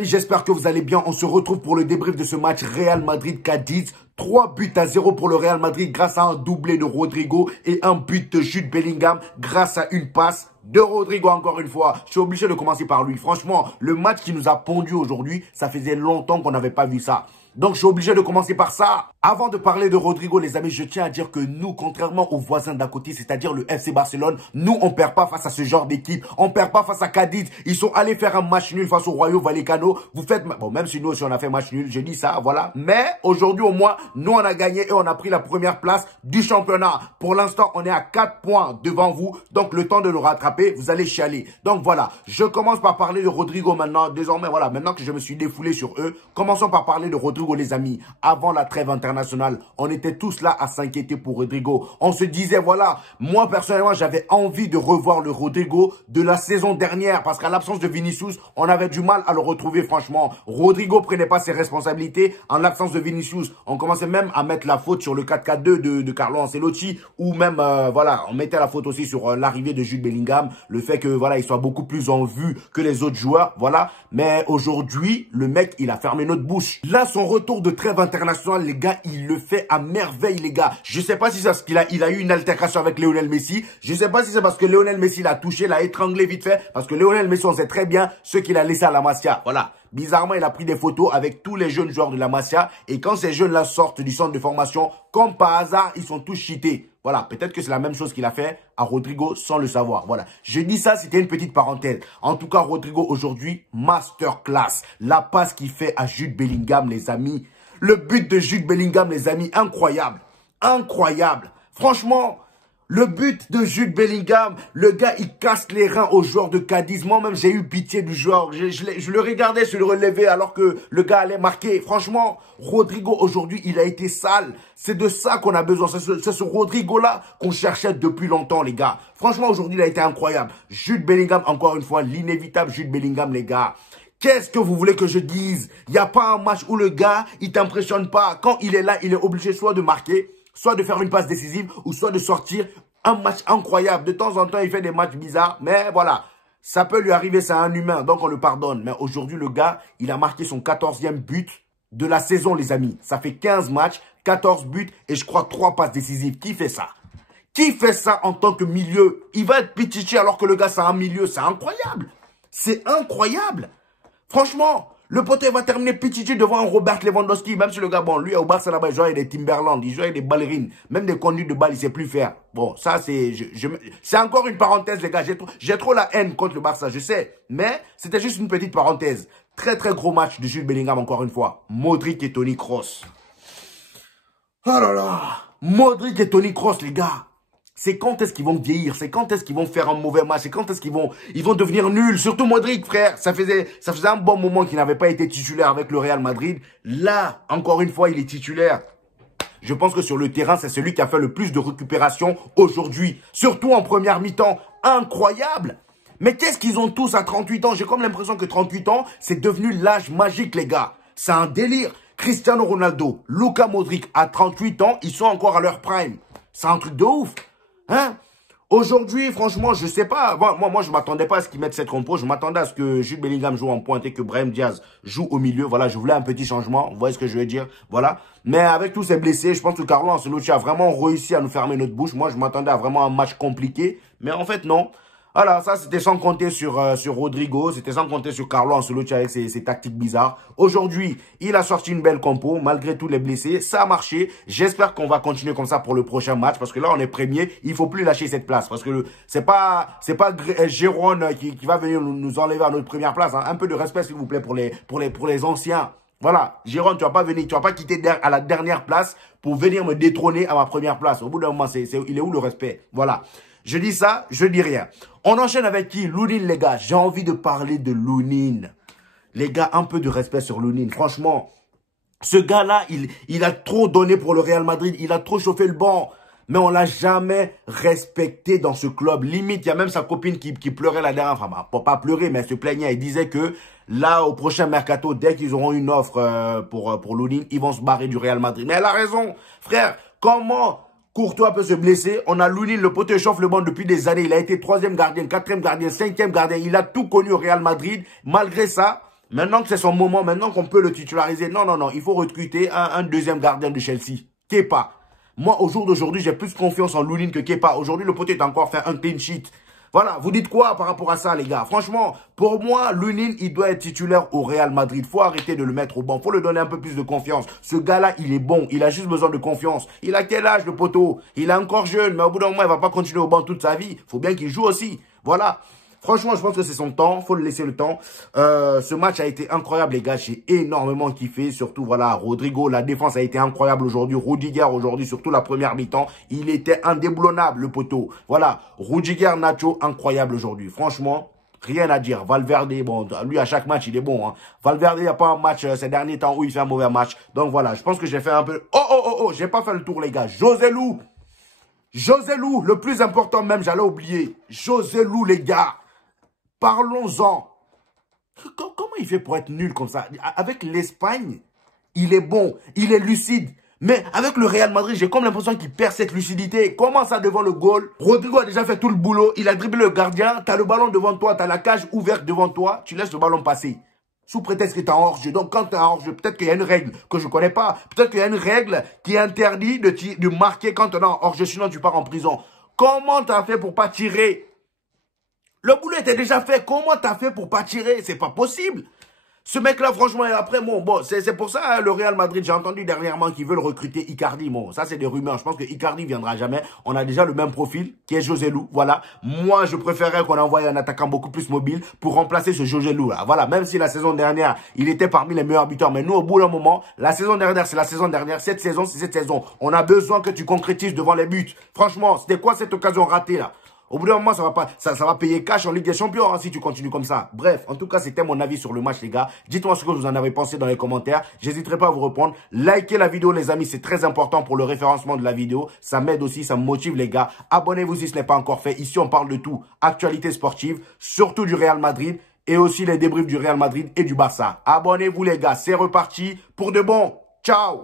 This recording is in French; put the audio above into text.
J'espère que vous allez bien. On se retrouve pour le débrief de ce match Real Madrid-Cadiz. 3-0 pour le Real Madrid grâce à un doublé de Rodrigo et un but de Jude Bellingham grâce à une passe de Rodrigo encore une fois. Je suis obligé de commencer par lui. Franchement, le match qui nous a pondu aujourd'hui, ça faisait longtemps qu'on n'avait pas vu ça. Donc, je suis obligé de commencer par ça. Avant de parler de Rodrigo, les amis, je tiens à dire que nous, contrairement aux voisins d'à côté, c'est-à-dire le FC Barcelone, nous, on perd pas face à ce genre d'équipe. On perd pas face à Cadiz. Ils sont allés faire un match nul face au Rayo Vallecano. Vous faites... Bon, même si nous aussi, on a fait match nul, je dis ça, voilà. Mais aujourd'hui, au moins, nous, on a gagné et on a pris la première place du championnat. Pour l'instant, on est à 4 points devant vous. Donc, le temps de nous rattraper, vous allez chialer. Donc, voilà. Je commence par parler de Rodrigo maintenant. Désormais, voilà, maintenant que je me suis défoulé sur eux, commençons par parler de Rodrigo, les amis. Avant la trêve internationale, on était tous là à s'inquiéter pour Rodrigo. On se disait, voilà, moi personnellement, j'avais envie de revoir le Rodrigo de la saison dernière parce qu'à l'absence de Vinicius, on avait du mal à le retrouver, franchement. Rodrigo prenait pas ses responsabilités en l'absence de Vinicius. On commençait même à mettre la faute sur le 4-4-2 de Carlo Ancelotti ou même, voilà, on mettait la faute aussi sur l'arrivée de Jude Bellingham, le fait que, voilà, il soit beaucoup plus en vue que les autres joueurs, voilà. Mais aujourd'hui, le mec, il a fermé notre bouche. Là, son retour de trêve internationale, les gars, il le fait à merveille, les gars. Je sais pas si c'est parce qu'il a eu une altercation avec Lionel Messi. Je sais pas si c'est parce que Lionel Messi l'a touché, l'a étranglé vite fait. Parce que Lionel Messi, on sait très bien ce qu'il a laissé à la Masia. Voilà. Bizarrement, il a pris des photos avec tous les jeunes joueurs de la Masia. Et quand ces jeunes-là sortent du centre de formation, comme par hasard, ils sont tous cheatés. Voilà, peut-être que c'est la même chose qu'il a fait à Rodrigo sans le savoir. Voilà, je dis ça, c'était une petite parenthèse. En tout cas, Rodrigo aujourd'hui, masterclass. La passe qu'il fait à Jude Bellingham, les amis. Le but de Jude Bellingham, les amis, incroyable. Incroyable. Franchement, le but de Jude Bellingham, le gars, il casse les reins aux joueurs de Cadiz. Moi-même, j'ai eu pitié du joueur. Je le regardais se le relever alors que le gars allait marquer. Franchement, Rodrigo, aujourd'hui, il a été sale. C'est de ça qu'on a besoin. C'est ce Rodrigo-là qu'on cherchait depuis longtemps, les gars. Franchement, aujourd'hui, il a été incroyable. Jude Bellingham, encore une fois, l'inévitable Jude Bellingham, les gars. Qu'est-ce que vous voulez que je dise? Il n'y a pas un match où le gars, il t'impressionne pas. Quand il est là, il est obligé soit de marquer, soit de faire une passe décisive, ou soit de sortir un match incroyable. De temps en temps, il fait des matchs bizarres, mais voilà. Ça peut lui arriver, c'est un humain, donc on le pardonne. Mais aujourd'hui, le gars, il a marqué son 14e but de la saison, les amis. Ça fait 15 matchs, 14 buts, et je crois 3 passes décisives. Qui fait ça? Qui fait ça en tant que milieu? Il va être Pichichi alors que le gars, c'est un milieu. C'est incroyable. C'est incroyable. Franchement, le poteau va terminer Pichichi devant un Robert Lewandowski. Même si le gars, bon, lui, au Barça, là-bas, il joue avec des Timberland, il joue avec des ballerines. Même des conduites de balles, il sait plus faire. Bon, ça, c'est... C'est encore une parenthèse, les gars. J'ai trop la haine contre le Barça, je sais. Mais c'était juste une petite parenthèse. Très, très gros match de Jude Bellingham, encore une fois. Modric et Toni Kroos. Oh là là. Modric et Toni Kroos, les gars. C'est quand est-ce qu'ils vont vieillir? C'est quand est-ce qu'ils vont faire un mauvais match? C'est quand est-ce qu'ils vont devenir nuls? Surtout Modric, frère. Ça faisait un bon moment qu'il n'avait pas été titulaire avec le Real Madrid. Là, encore une fois, il est titulaire. Je pense que sur le terrain, c'est celui qui a fait le plus de récupération aujourd'hui. Surtout en première mi-temps. Incroyable! Mais qu'est-ce qu'ils ont tous à 38 ans? J'ai comme l'impression que 38 ans, c'est devenu l'âge magique, les gars. C'est un délire. Cristiano Ronaldo, Luka Modric, à 38 ans, ils sont encore à leur prime. C'est un truc de ouf. Hein? Aujourd'hui, franchement, je sais pas. Moi, je m'attendais pas à ce qu'ils mettent cette compo. Je m'attendais à ce que Jude Bellingham joue en pointe et que Brahim Diaz joue au milieu. Voilà, je voulais un petit changement. Vous voyez ce que je veux dire? Voilà. Mais avec tous ces blessés, je pense que Carlo Ancelotti a vraiment réussi à nous fermer notre bouche. Moi, je m'attendais à vraiment un match compliqué. Mais en fait, non. Voilà, ça c'était sans compter sur Rodrigo, c'était sans compter sur Carlo Ancelotti avec ses tactiques bizarres. Aujourd'hui, il a sorti une belle compo, malgré tous les blessés, ça a marché. J'espère qu'on va continuer comme ça pour le prochain match, parce que là on est premier, il faut plus lâcher cette place, parce que c'est pas Jérôme qui va venir nous enlever à notre première place. Hein. Un peu de respect s'il vous plaît pour les anciens. Voilà, Jérôme, tu vas pas venir, tu vas pas quitter à la dernière place pour venir me détrôner à ma première place. Au bout d'un moment, il est où le respect? Voilà. Je dis ça, je dis rien. On enchaîne avec qui? Lunin, les gars. J'ai envie de parler de Lunin. Les gars, un peu de respect sur Lunin. Franchement, ce gars-là, il a trop donné pour le Real Madrid. Il a trop chauffé le banc. Mais on l'a jamais respecté dans ce club. Limite, il y a même sa copine qui pleurait la dernière fois. Enfin, pas pleurer, mais elle se plaignait. Elle disait que là, au prochain mercato, dès qu'ils auront une offre pour Lunin, ils vont se barrer du Real Madrid. Mais elle a raison. Frère, comment Courtois peut se blesser. On a Lunin, le poteau chauffe le banc depuis des années. Il a été 3e gardien, 4e gardien, 5e gardien. Il a tout connu au Real Madrid. Malgré ça, Maintenant que c'est son moment, maintenant qu'on peut le titulariser. Non, non, non. Il faut recruter un deuxième gardien de Chelsea. Kepa. Moi, au jour d'aujourd'hui, j'ai plus confiance en Lunin que Kepa. Aujourd'hui, le pote est encore fait un clean sheet. Voilà, vous dites quoi par rapport à ça, les gars? Franchement, pour moi, Lunin, il doit être titulaire au Real Madrid. Faut arrêter de le mettre au banc. Faut le donner un peu plus de confiance. Ce gars-là, il est bon. Il a juste besoin de confiance. Il a quel âge, le poteau? Il est encore jeune, mais au bout d'un moment, il va pas continuer au banc toute sa vie. Faut bien qu'il joue aussi. Voilà. Franchement, je pense que c'est son temps. Faut le laisser le temps. Ce match a été incroyable, les gars. J'ai énormément kiffé. Surtout, voilà, Rodrigo. La défense a été incroyable aujourd'hui. Rudiger, aujourd'hui, surtout la première mi-temps. Il était indéboulonnable, le poteau. Voilà. Rudiger, Nacho, incroyable aujourd'hui. Franchement, rien à dire. Valverde, bon, lui, à chaque match, il est bon. Hein. Valverde, il n'y a pas un match ces derniers temps où il fait un mauvais match. Donc, voilà. Je pense que j'ai fait un peu... Oh, j'ai pas fait le tour, les gars. Joselu, le plus important même, j'allais oublier. Joselu, les gars. Parlons-en. Comment il fait pour être nul comme ça? Avec l'Espagne, il est bon, il est lucide. Mais avec le Real Madrid, j'ai comme l'impression qu'il perd cette lucidité. Comment ça devant le goal? Rodrigo a déjà fait tout le boulot. Il a dribblé le gardien. Tu as le ballon devant toi. Tu as la cage ouverte devant toi. Tu laisses le ballon passer. Sous prétexte que tu es en hors-jeu. Donc quand tu es en hors-jeu, peut-être qu'il y a une règle que je ne connais pas. Peut-être qu'il y a une règle qui interdit de marquer quand tu es en hors-jeu. Sinon, tu pars en prison. Comment tu as fait pour pas tirer? Le boulot était déjà fait. Comment t'as fait pour pas tirer? C'est pas possible. Ce mec-là, franchement, et après, bon, c'est pour ça, hein, le Real Madrid, j'ai entendu dernièrement qu'ils veulent recruter Icardi. Bon, ça, c'est des rumeurs. Je pense que Icardi viendra jamais. On a déjà le même profil, qui est Joselu. Voilà. Moi, je préférerais qu'on envoie un attaquant beaucoup plus mobile pour remplacer ce Joselu là. Voilà. Même si la saison dernière, il était parmi les meilleurs buteurs. Mais nous, au bout d'un moment, la saison dernière, c'est la saison dernière. Cette saison, c'est cette saison. On a besoin que tu concrétises devant les buts. Franchement, c'était quoi cette occasion ratée là? Au bout d'un moment, ça va payer cash en Ligue des Champions hein, si tu continues comme ça. Bref, en tout cas, c'était mon avis sur le match, les gars. Dites-moi ce que vous en avez pensé dans les commentaires. J'hésiterai pas à vous répondre. Likez la vidéo, les amis. C'est très important pour le référencement de la vidéo. Ça m'aide aussi, ça me motive, les gars. Abonnez-vous si ce n'est pas encore fait. Ici, on parle de tout. Actualité sportive, surtout du Real Madrid et aussi les débriefs du Real Madrid et du Barça. Abonnez-vous, les gars. C'est reparti pour de bon. Ciao!